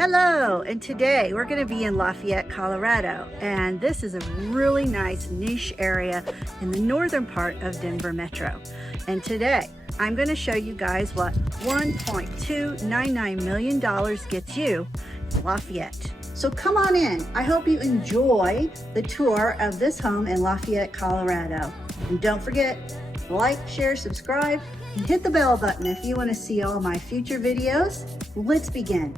Hello, and today we're going to be in Lafayette, Colorado, and this is a really nice niche area in the northern part of Denver Metro. And today I'm going to show you guys what $1.299 million gets you in Lafayette. So come on in. I hope you enjoy the tour of this home in Lafayette, Colorado. And don't forget, like, share, subscribe, and hit the bell button if you want to see all my future videos. Let's begin.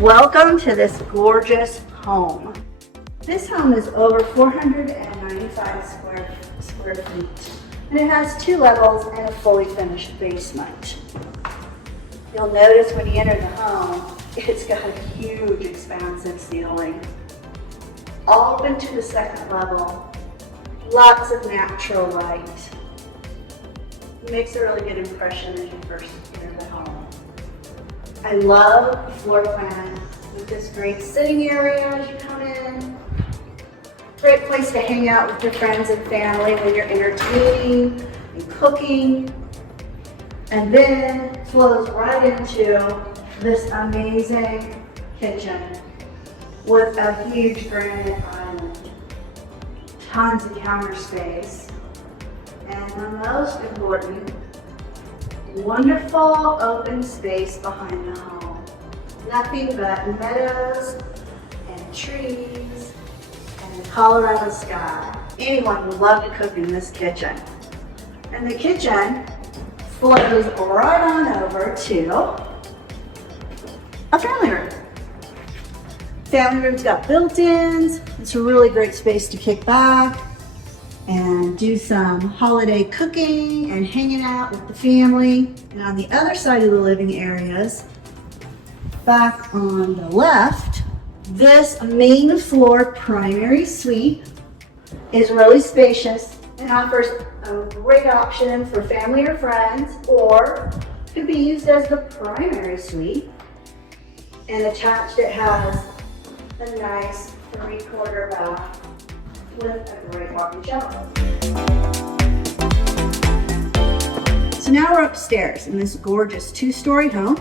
Welcome to this gorgeous home. This home is over 495 square feet, and it has 2 levels and a fully finished basement. You'll notice when you enter the home, it's got a huge expansive ceiling. All open to the 2nd level, lots of natural light. It makes a really good impression as you first enter the home. I love the floor plan with this great sitting area as you come in. Great place to hang out with your friends and family when you're entertaining and cooking. And then flows right into this amazing kitchen with a huge granite island, tons of counter space, and the most important, wonderful open space behind the home. Nothing but meadows and trees and the Colorado sky. Anyone would love to cook in this kitchen. And the kitchen flows right on over to a family room. Family room's got built-ins. It's a really great space to kick back and do some holiday cooking and hanging out with the family. And on the other side of the living areas, back on the left, this main floor primary suite is really spacious and offers a great option for family or friends, or could be used as the primary suite. And attached it has a nice 3/4 bath with a great walk-in shower. So now we're upstairs in this gorgeous 2-story home,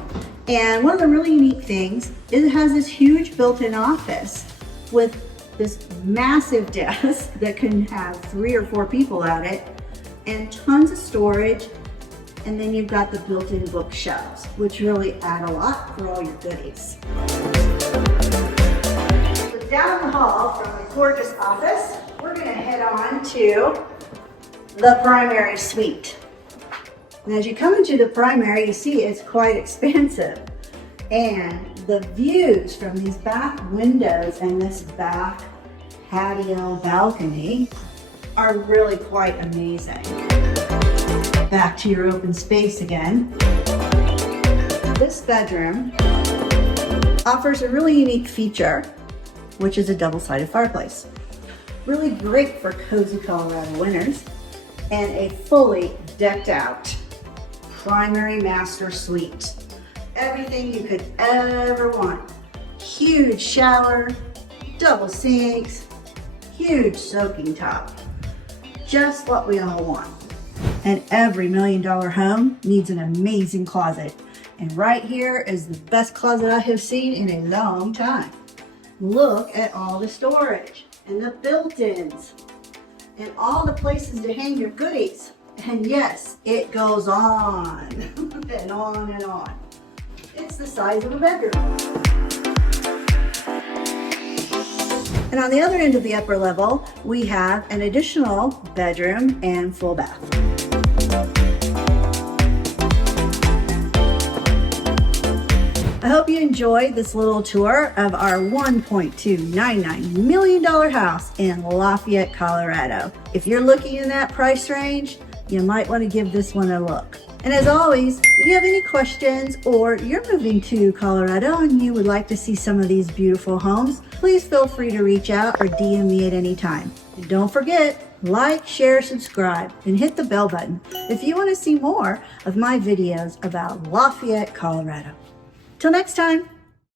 and one of the really unique things is it has this huge built-in office with this massive desk that can have 3 or 4 people at it, and tons of storage, and then you've got the built-in bookshelves, which really add a lot for all your goodies. Down the hall from the gorgeous office, we're going to head on to the primary suite. And as you come into the primary, you see it's quite expansive. And the views from these back windows and this back patio balcony are really quite amazing. Back to your open space again. This bedroom offers a really unique feature, which is a double-sided fireplace. Really great for cozy Colorado winters, and a fully decked out primary master suite. Everything you could ever want. Huge shower, double sinks, huge soaking tub. Just what we all want. And every $1 million home needs an amazing closet. And right here is the best closet I have seen in a long time. Look at all the storage and the built-ins and all the places to hang your goodies. And yes, it goes on and on and on. It's the size of a bedroom. And on the other end of the upper level, we have an additional bedroom and full bath. I hope you enjoyed this little tour of our $1.299 million house in Lafayette, Colorado. If you're looking in that price range, you might want to give this one a look. And as always, if you have any questions or you're moving to Colorado and you would like to see some of these beautiful homes, please feel free to reach out or DM me at any time. And don't forget, like, share, subscribe, and hit the bell button if you want to see more of my videos about Lafayette, Colorado. Till next time.